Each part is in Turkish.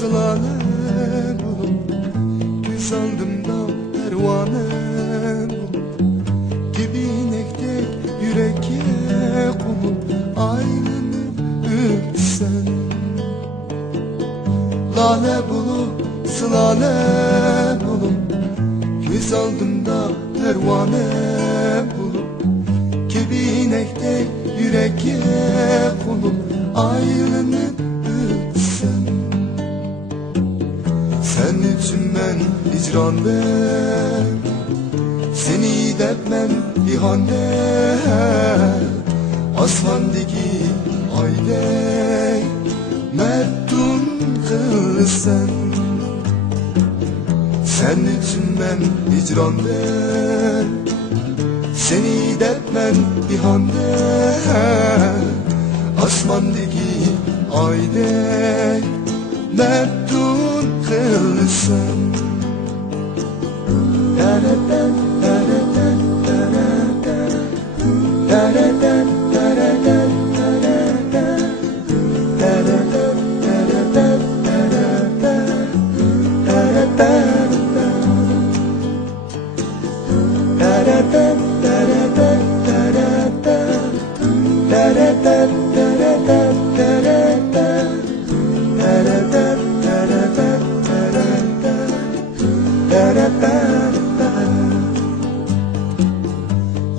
sılanem olup göz aldımda pervanem olup dibinektek yüreğe konup ayrılıp öpsen lale bulup sılanem olup göz aldımda pervanem olup dibinektek yüreğe konup ayrılıp öpsen sen için ben hicranda seni depmen ihande asmandaki aile meftun kılsan sen için ben hicranda seni depmen ihande asmandaki aile meftun kılsan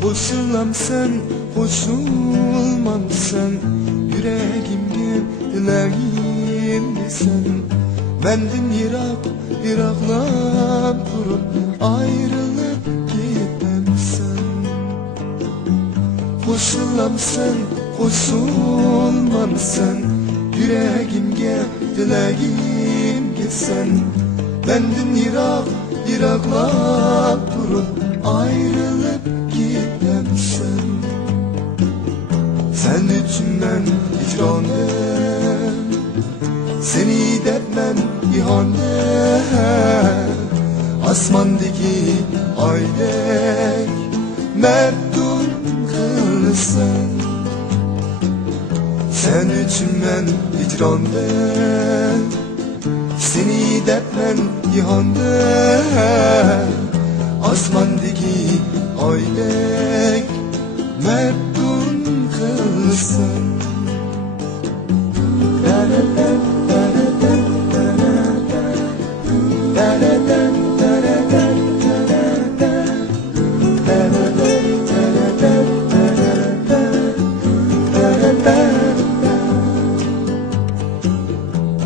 Hoşulmam sen, hoşulmam sen yüreğimde dileğimde sen bendim Irak'la durup ayrılıp gitmem sen Hoşulmam sen, hoşulmam sen yüreğimde dileğimde sen bendim Irak'la durup ayrılıp gitmem sen sen için ben hicrandayım seni depmen ihande asmandaki aydek meftun kılsan sen için ben hicrandayım seni depmen ihande asmandaki aydek meftun kılsan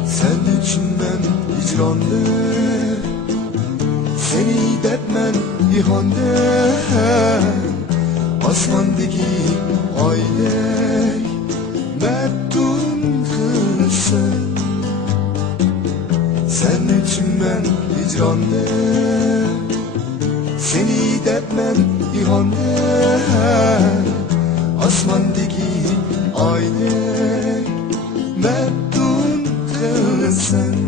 sen için ben hicranda seni depmen ihande asmandaki aydek meftun kılsan sen için ben hicranda seni depmen ihande asmandaki aydek meftun kılsan